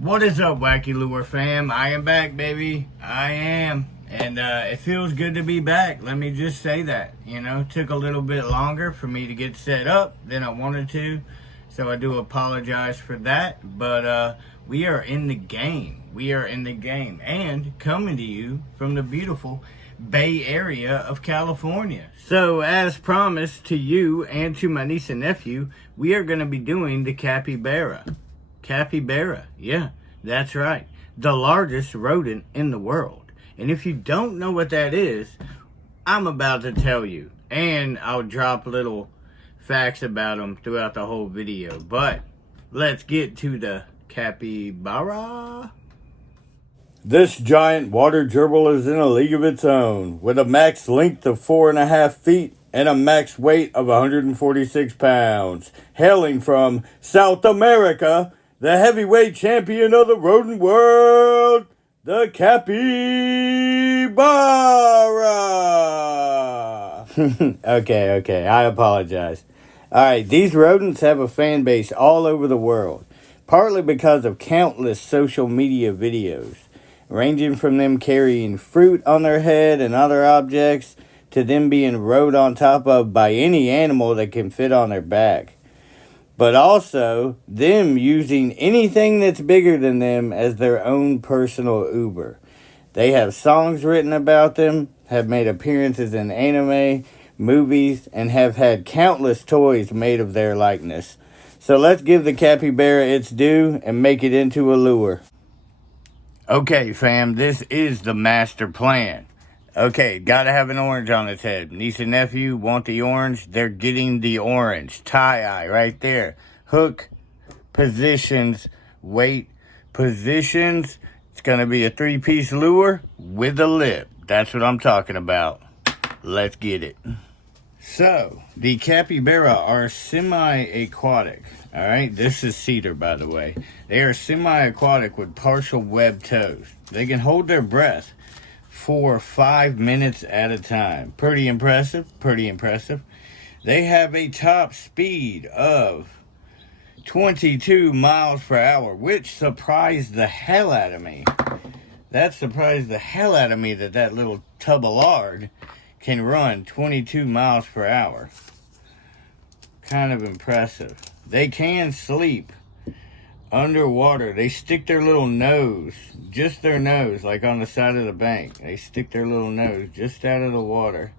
What is up, Wacky Lure fam? I am back, baby. I am. And it feels good to be back. Let me just say that. You know, took a little bit longer for me to get set up than I wanted to. So I do apologize for that. But we are in the game. We are in the game. And coming to you from the beautiful Bay Area of California. So as promised to you and to my niece and nephew, we are going to be doing the capybara. Capybara, yeah, that's right. The largest rodent in the world. And if you don't know what that is, I'm about to tell you. And I'll drop little facts about them throughout the whole video. But let's get to the capybara. This giant water gerbil is in a league of its own, with a max length of 4.5 feet and a max weight of 146 pounds. Hailing from South America, the heavyweight champion of the rodent world, the capybara. Okay, I apologize. Alright, these rodents have a fan base all over the world, partly because of countless social media videos, ranging from them carrying fruit on their head and other objects, to them being rode on top of by any animal that can fit on their back. But also, them using anything that's bigger than them as their own personal Uber. They have songs written about them, have made appearances in anime, movies, and have had countless toys made of their likeness. So let's give the capybara its due and make it into a lure. Okay, fam, this is the master plan. Okay, gotta have an orange on its head. Niece and nephew want the orange. They're getting the orange. Tie-eye right there. Hook, positions, weight, positions. It's gonna be a 3-piece lure with a lip. That's what I'm talking about. Let's get it. So, the capybara are semi-aquatic. Alright, this is cedar, by the way. They are semi-aquatic with partial webbed toes. They can hold their breath for 5 minutes at a time. Pretty impressive, pretty impressive. They have a top speed of 22 miles per hour, which surprised the hell out of me. That surprised the hell out of me that little tub of lard can run 22 miles per hour. Kind of impressive. They can sleep underwater. They stick their little nose, just their nose, like on the side of the bank. They stick their little nose just out of the water,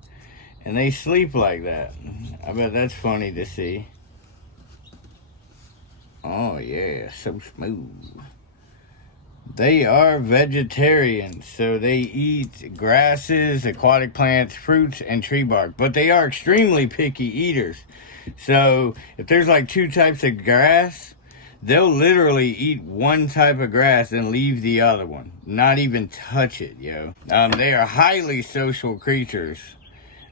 and they sleep like that. I bet that's funny to see. Oh yeah, so smooth. They are vegetarians, so they eat grasses, aquatic plants, fruits, and tree bark. But they are extremely picky eaters. So if there's like 2 types of grass, they'll literally eat one type of grass and leave the other one. Not even touch it, yo. They are highly social creatures.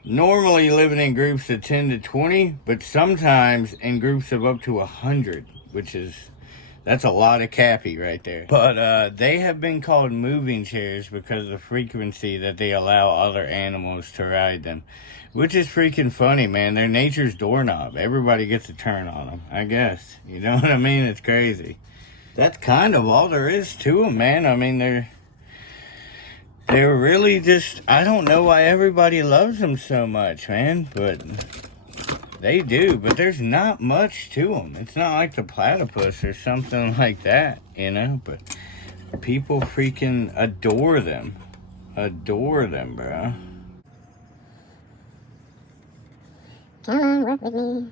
Normally living in groups of 10 to 20, but sometimes in groups of up to 100, that's a lot of cappy right there. But they have been called moving chairs because of the frequency that they allow other animals to ride them. Which is freaking funny, man. They're nature's doorknob. Everybody gets a turn on them, I guess. You know what I mean? It's crazy. That's kind of all there is to them, man. I mean, they're really just... I don't know why everybody loves them so much, man. But they do. But there's not much to them. It's not like the platypus or something like that, you know? But people freaking adore them. Adore them, bro. Come on, work with me.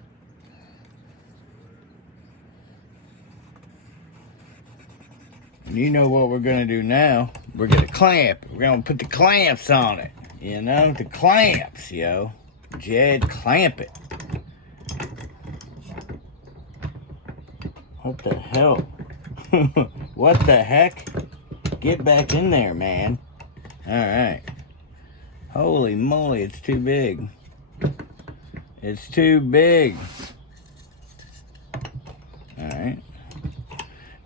You know what we're going to do now? We're going to clamp. We're going to put the clamps on it. You know, the clamps, yo. Jed, clamp it. What the hell? What the heck? Get back in there, man. Alright. Holy moly, it's too big. It's too big. Alright.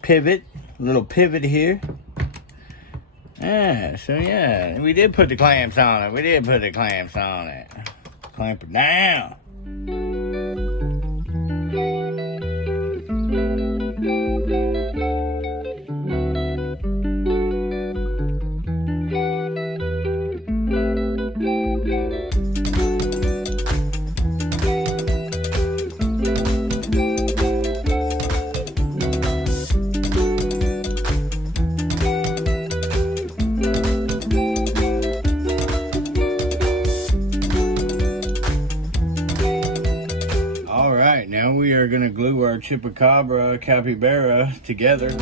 Pivot. Little pivot here. Yeah, so yeah. We did put the clamps on it. We did put the clamps on it. Clamp it down. chupacabra, capybara together.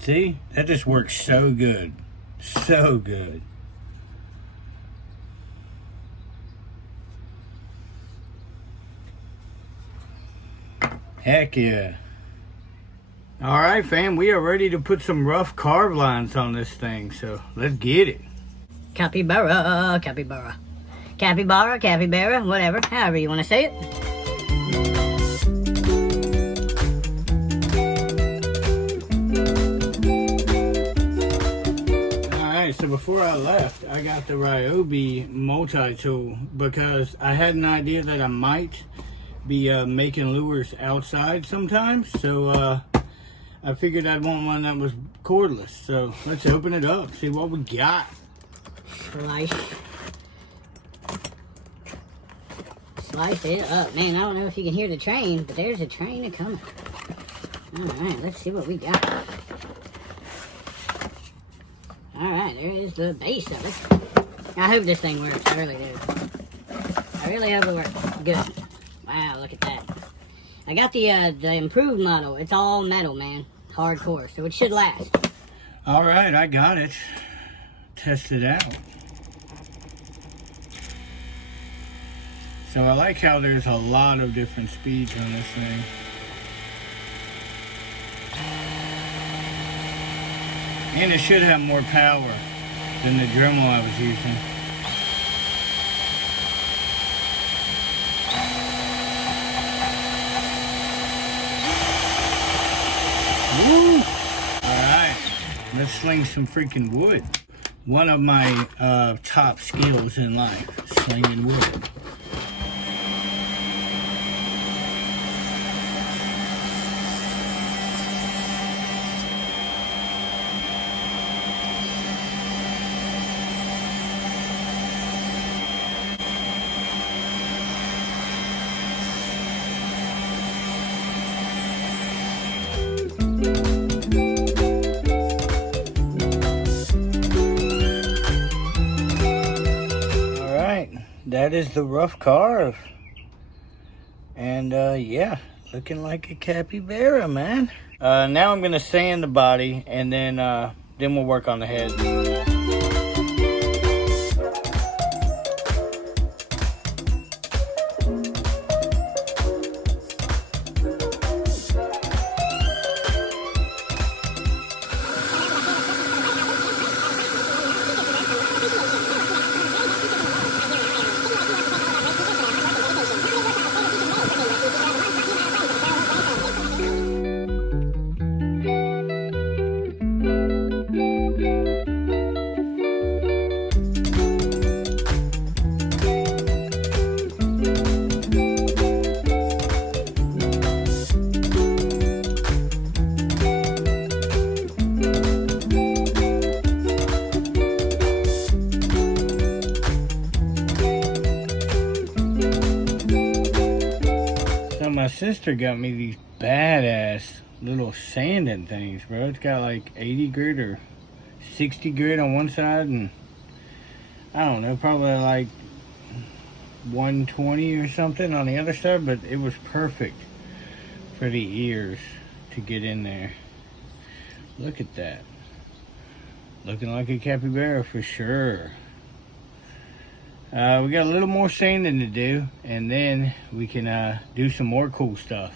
See, that just works so good. So good. Heck yeah. Alright fam, we are ready to put some rough carve lines on this thing, so let's get it. Capybara, capybara. Capybara, capybara, whatever, however you want to say it. So before I left, I got the Ryobi multi-tool because I had an idea that I might be making lures outside sometimes. So I figured I'd want one that was cordless. So let's open it up, see what we got. Slice it up. Man, I don't know if you can hear the train, but there's a train a-coming. Alright, let's see what we got. Alright, there is the base of it. I hope this thing works. I really do. I really hope it works. Good. Wow, look at that. I got the improved model. It's all metal, man. Hardcore, so it should last. Alright, I got it. Test it out. So I like how there's a lot of different speeds on this thing. And it should have more power than the Dremel I was using. Woo! Alright, let's sling some freaking wood. One of my top skills in life, slinging wood. That is the rough carve. And yeah, looking like a capybara, man. Now I'm gonna sand the body and then we'll work on the head. My sister got me these badass little sanding things, bro. It's got like 80 grit or 60 grit on one side and I don't know, probably like 120 or something on the other side, but it was perfect for the ears to get in there. Look at that. Looking like a capybara for sure. We got a little more sanding to do, and then we can do some more cool stuff.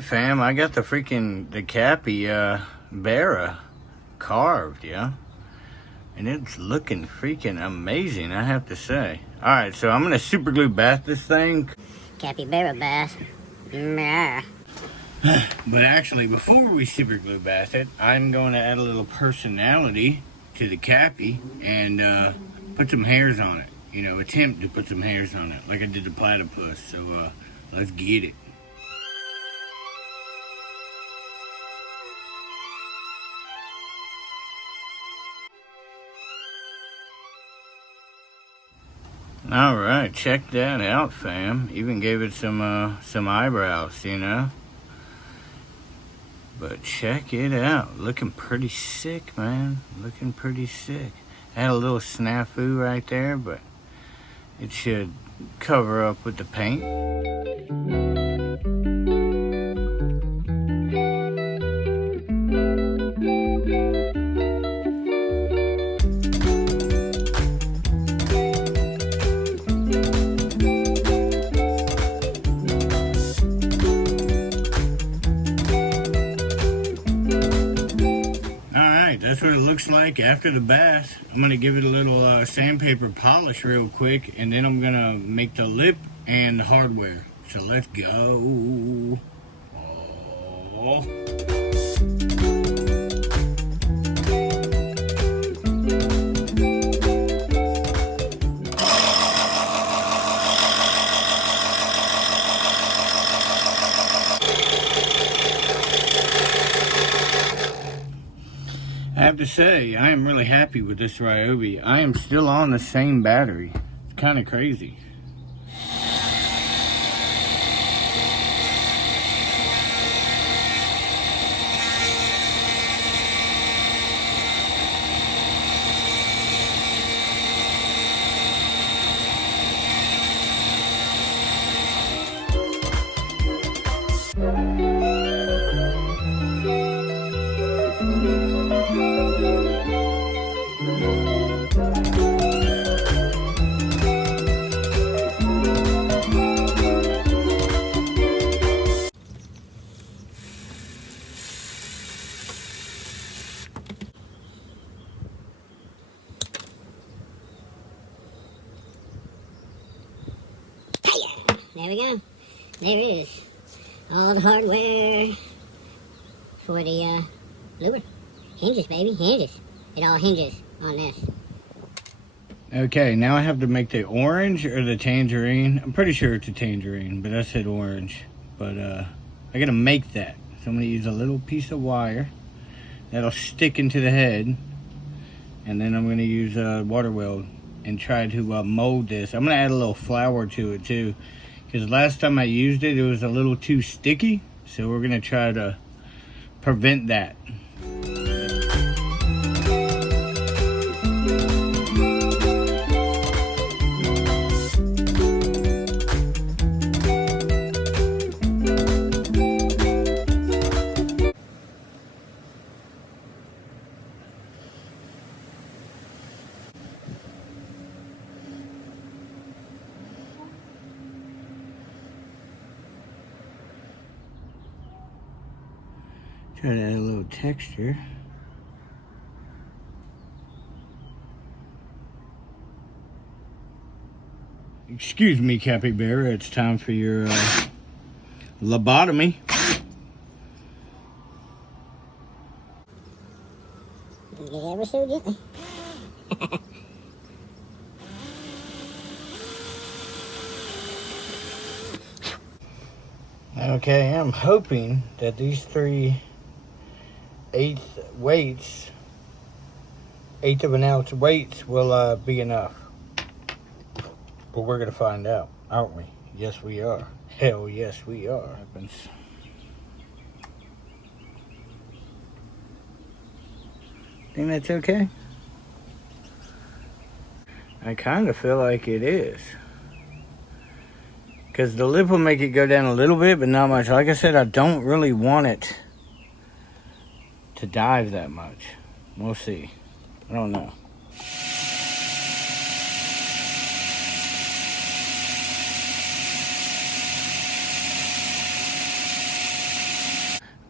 right, fam. I got the Capybara carved, yeah. And it's looking freaking amazing, I have to say. Alright, so I'm gonna super glue bath this thing. Capybara bath. Meh. But actually, before we super glue bath it, I'm going to add a little personality to the Cappy and put some hairs on it. You know, attempt to put some hairs on it, like I did the platypus. So let's get it. All right, check that out, fam. Even gave it some eyebrows, you know. But check it out, looking pretty sick, man. Looking pretty sick. Had a little snafu right there, but it should cover up with the paint. That's what it looks like after the bath. I'm gonna give it a little sandpaper polish real quick, and then I'm gonna make the lip and the hardware. So let's go. Oh. I have to say, I am really happy with this Ryobi. I am still on the same battery. It's kind of crazy. There we go. There it is. All the hardware for the lure. Hinges, baby, hinges. It all hinges on this. Okay, now I have to make the orange or the tangerine. I'm pretty sure it's a tangerine, but I said orange. But I gotta make that. So I'm gonna use a little piece of wire that'll stick into the head. And then I'm gonna use water weld and try to mold this. I'm gonna add a little flour to it too, because last time I used it, it was a little too sticky. So we're gonna try to prevent that. Try to add a little texture. Excuse me, Capybara, it's time for your lobotomy. Ever so gently. Okay, I'm hoping that these 3/8 weights, 1/8 of an ounce weights will be enough. But we're gonna find out, aren't we? Yes, we are. Hell yes, we are. Think that's okay? I kind of feel like it is. Because the lip will make it go down a little bit, but not much. Like I said, I don't really want it to dive that much. We'll see. I don't know.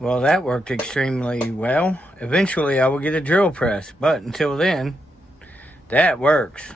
Well, that worked extremely well. Eventually, I will get a drill press, but until then, that works.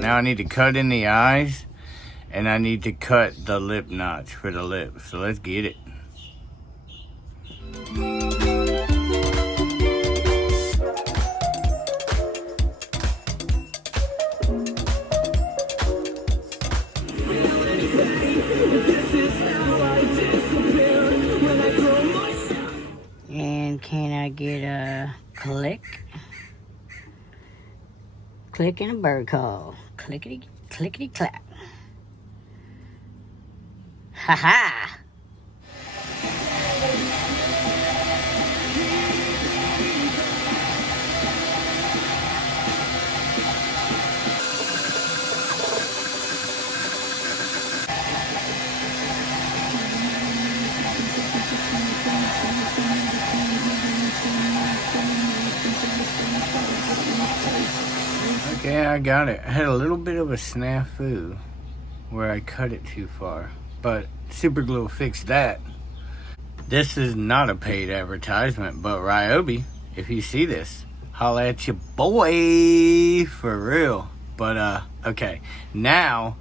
Now I need to cut in the eyes, and I need to cut the lip notch for the lip. So let's get it. And can I get a click? Click and a bird call. Clickety, clickety clack. Ha ha! Okay, I got it. I had a little bit of a snafu where I cut it too far, but super glue fixed that. This is not a paid advertisement, but Ryobi, if you see this, holla at your boy for real. But okay, now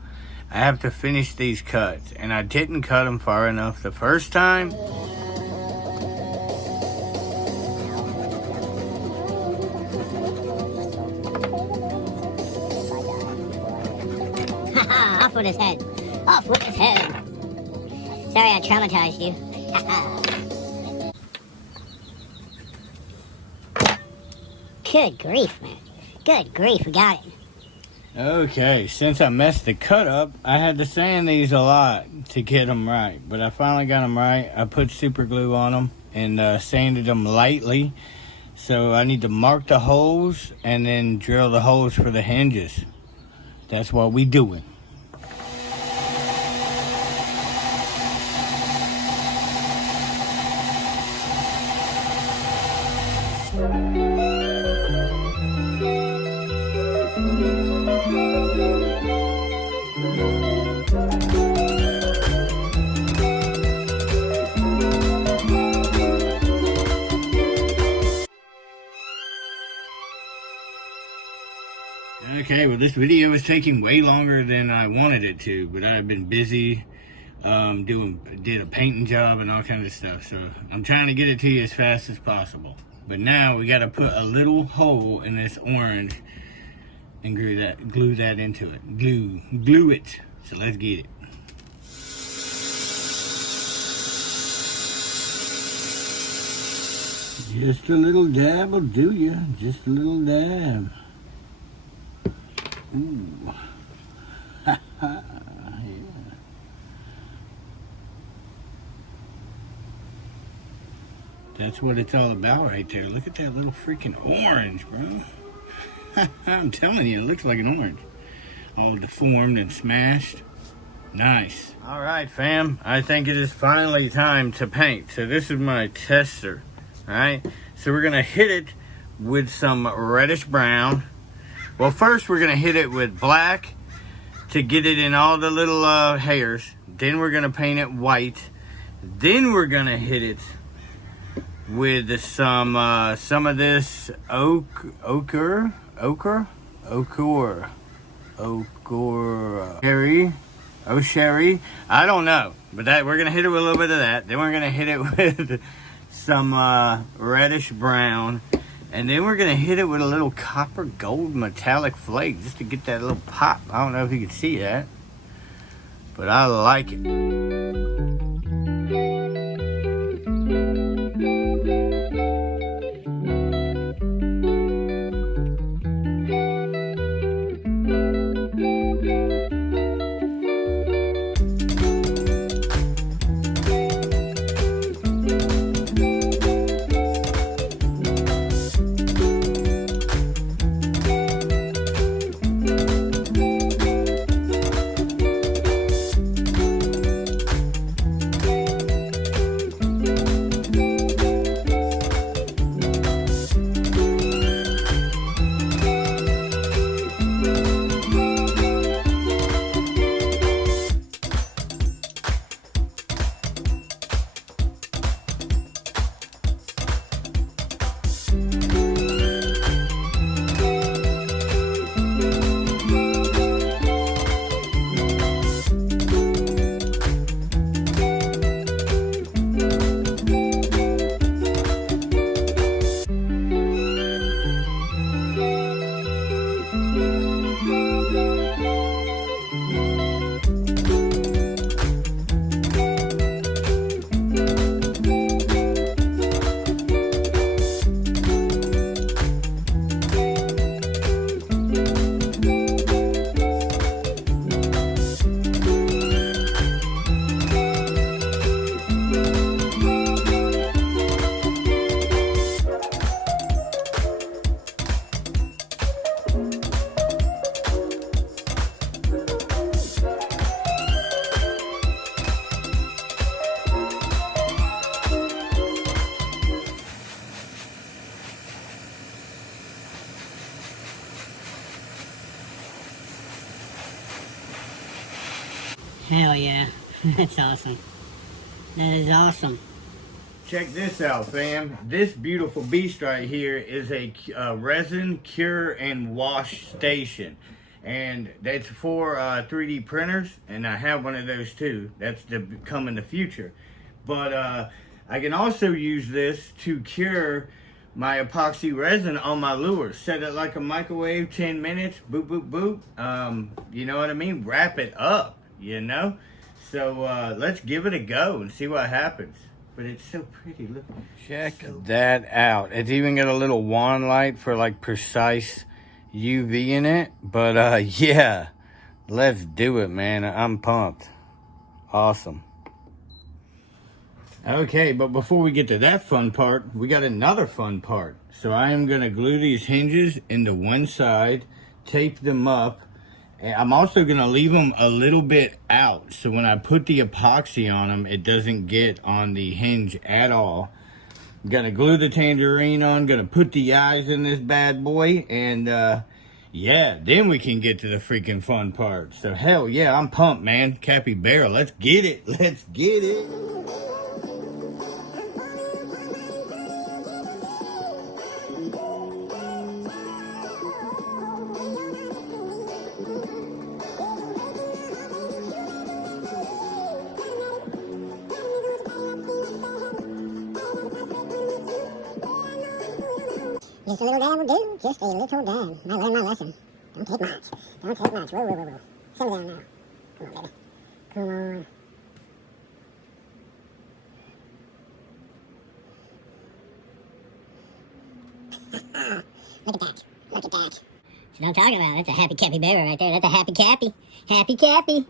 I have to finish these cuts, and I didn't cut them far enough the first time. Off with his head. Off with his head. Sorry I traumatized you. Good grief, man. Good grief, we got it. Okay, since I messed the cut up, I had to sand these a lot to get them right. But I finally got them right. I put super glue on them and sanded them lightly. So I need to mark the holes and then drill the holes for the hinges. That's what we doing. Okay, well this video is taking way longer than I wanted it to, but I've been busy did a painting job and all kinds of stuff, so I'm trying to get it to you as fast as possible. But now we got to put a little hole in this orange and glue that into it. Glue it. So let's get it. Just a little dab will do you. Just a little dab. Ooh. Ha ha. Yeah. That's what it's all about right there. Look at that little freaking orange, bro. I'm telling you, it looks like an orange. All deformed and smashed. Nice. All right, fam. I think it is finally time to paint. So this is my tester. All right. So we're going to hit it with some reddish brown. Well, first we're going to hit it with black to get it in all the little hairs. Then we're going to paint it white. Then we're going to hit it with some of this ochre, sherry. I don't know, but that we're going to hit it with a little bit of that. Then we're going to hit it with some reddish brown. And then we're going to hit it with a little copper gold metallic flake just to get that little pop. I don't know if you can see that, but I like it. Hell yeah. That's awesome. That is awesome. Check this out, fam. This beautiful beast right here is a resin cure and wash station. And that's for 3D printers, and I have one of those too. That's to come in the future. But I can also use this to cure my epoxy resin on my lures. Set it like a microwave, 10 minutes, boop, boop, boop. You know what I mean? Wrap it up, you know? So let's give it a go and see what happens. But it's so pretty, look. Check that out. It's even got a little wand light for like precise UV in it. But yeah, let's do it, man. I'm pumped. Awesome. Okay, but before we get to that fun part, we got another fun part. So I am gonna glue these hinges into one side, tape them up, and I'm also gonna leave them a little bit out. So when I put the epoxy on them, it doesn't get on the hinge at all. I'm gonna glue the tangerine on, gonna put the eyes in this bad boy, and yeah, then we can get to the freaking fun part. So hell yeah, I'm pumped, man. Capybara, let's get it. Let's get it. Just a little dab will do. Just a little dab. I learned my lesson. Don't take much. Don't take much. Whoa, whoa, whoa, whoa. Simmer down now. Come on, baby. Come on. Look at that. Look at that. That's what I'm talking about. That's a happy capybara right there. That's a happy cappy. Happy cappy.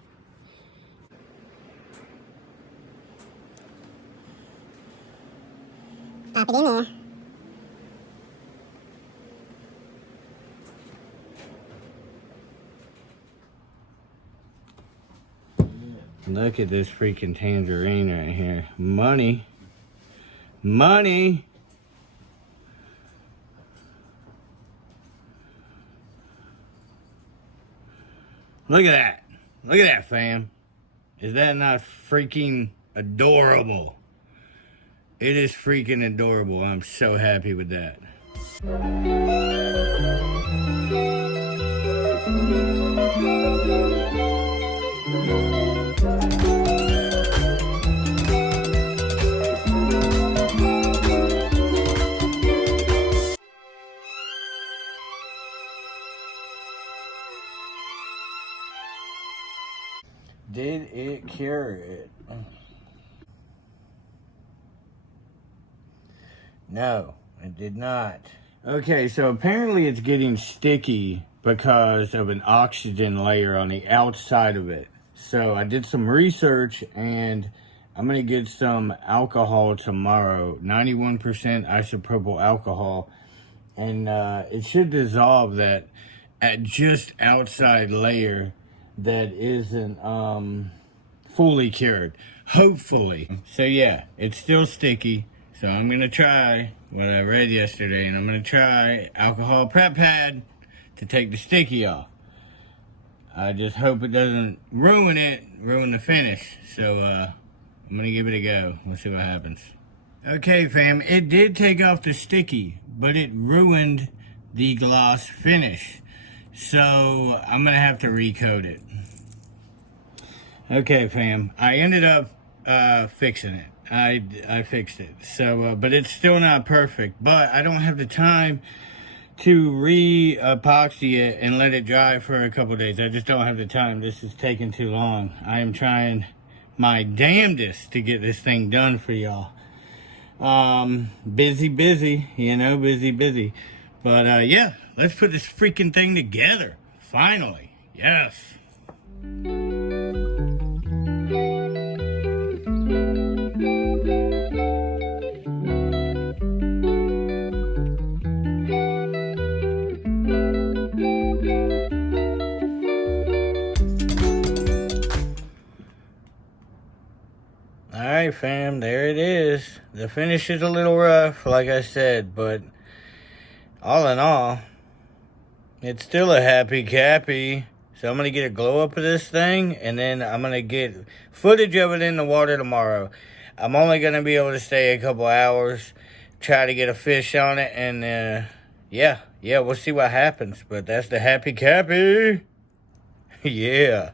Pop it in there. Look at this freaking tangerine right here. Money. Money. Look at that. Look at that, fam. Is that not freaking adorable? It is freaking adorable. I'm so happy with that. Did it cure it? No, it did not. Okay, so apparently it's getting sticky because of an oxygen layer on the outside of it. So I did some research and I'm gonna get some alcohol tomorrow, 91% isopropyl alcohol, and it should dissolve that at just outside layer that isn't fully cured, hopefully. So yeah, it's still sticky. So I'm gonna try what I read yesterday, and I'm gonna try alcohol prep pad to take the sticky off. I just hope it doesn't ruin the finish. So I'm gonna give it a go. We'll see what happens. Okay, fam, it did take off the sticky, but it ruined the gloss finish. So I'm gonna have to recoat it. Okay, fam, I ended up fixing it. I fixed it. So, but it's still not perfect. But I don't have the time to re-epoxy it and let it dry for a couple days. I just don't have the time. This is taking too long. I am trying my damnedest to get this thing done for y'all. Busy, you know, busy. But yeah, let's put this freaking thing together. Finally, yes. Alright, fam, there it is. The finish is a little rough, like I said, but all in all, it's still a happy cappy. So I'm going to get a glow up of this thing, and then I'm going to get footage of it in the water tomorrow. I'm only going to be able to stay a couple hours, try to get a fish on it, and yeah, we'll see what happens. But that's the Happy Cappy. Yeah.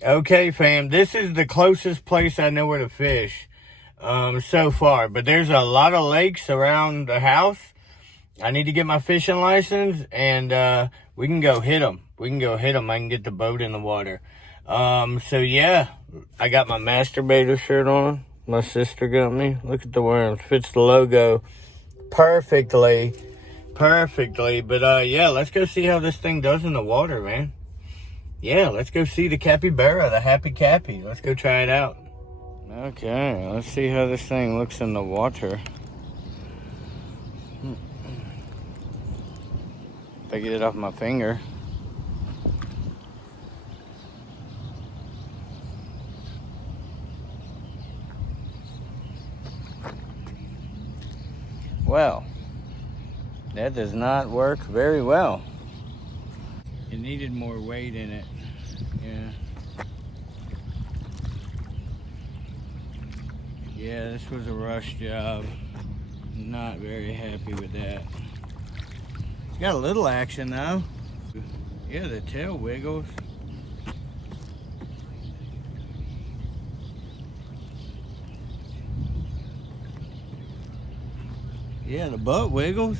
Okay, fam, this is the closest place I know where to fish so far. But there's a lot of lakes around the house. I need to get my fishing license, and we can go hit them. I can get the boat in the water. So yeah, I got my masturbator shirt on. My sister got me. Look at the worms. Fits the logo perfectly. But yeah, let's go see how this thing does in the water, man. Yeah, let's go see the capybara, the Happy Cappy. Let's go try it out. Okay, let's see how this thing looks in the water. If I get it off my finger. Well, that does not work very well. It needed more weight in it. Yeah. Yeah, this was a rush job. Not very happy with that. It's got a little action though. Yeah, the tail wiggles. Yeah, the butt wiggles.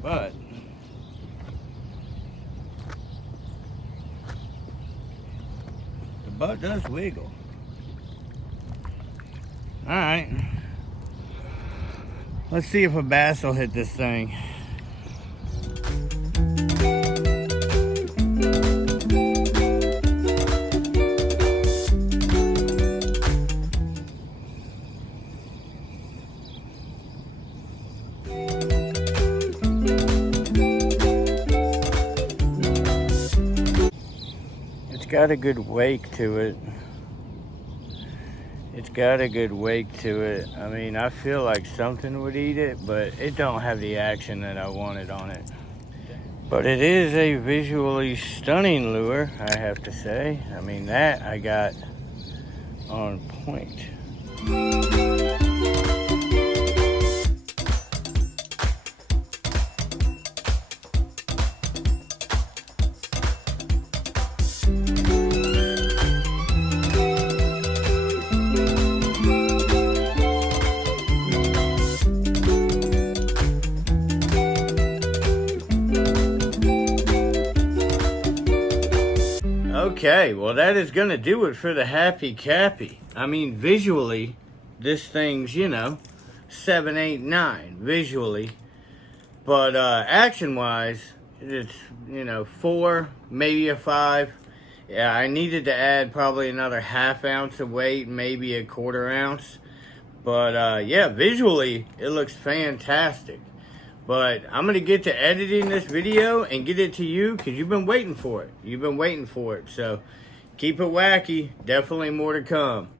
But the butt does wiggle. Alright. Let's see if a bass will hit this thing. It's got a good wake to it. I mean, I feel like something would eat it, but it don't have the action that I wanted on it. But it is a visually stunning lure, I have to say. I mean, that I got on point. Okay, well that is going to do it for the Happy Cappy. I mean, visually, this thing's, 7, 8, 9 visually. But action-wise, it's, 4, maybe a 5. Yeah, I needed to add probably another ½ ounce of weight, maybe a 1/4 ounce. But yeah, visually, it looks fantastic. But I'm going to get to editing this video and get it to you because you've been waiting for it. So keep it wacky. Definitely more to come.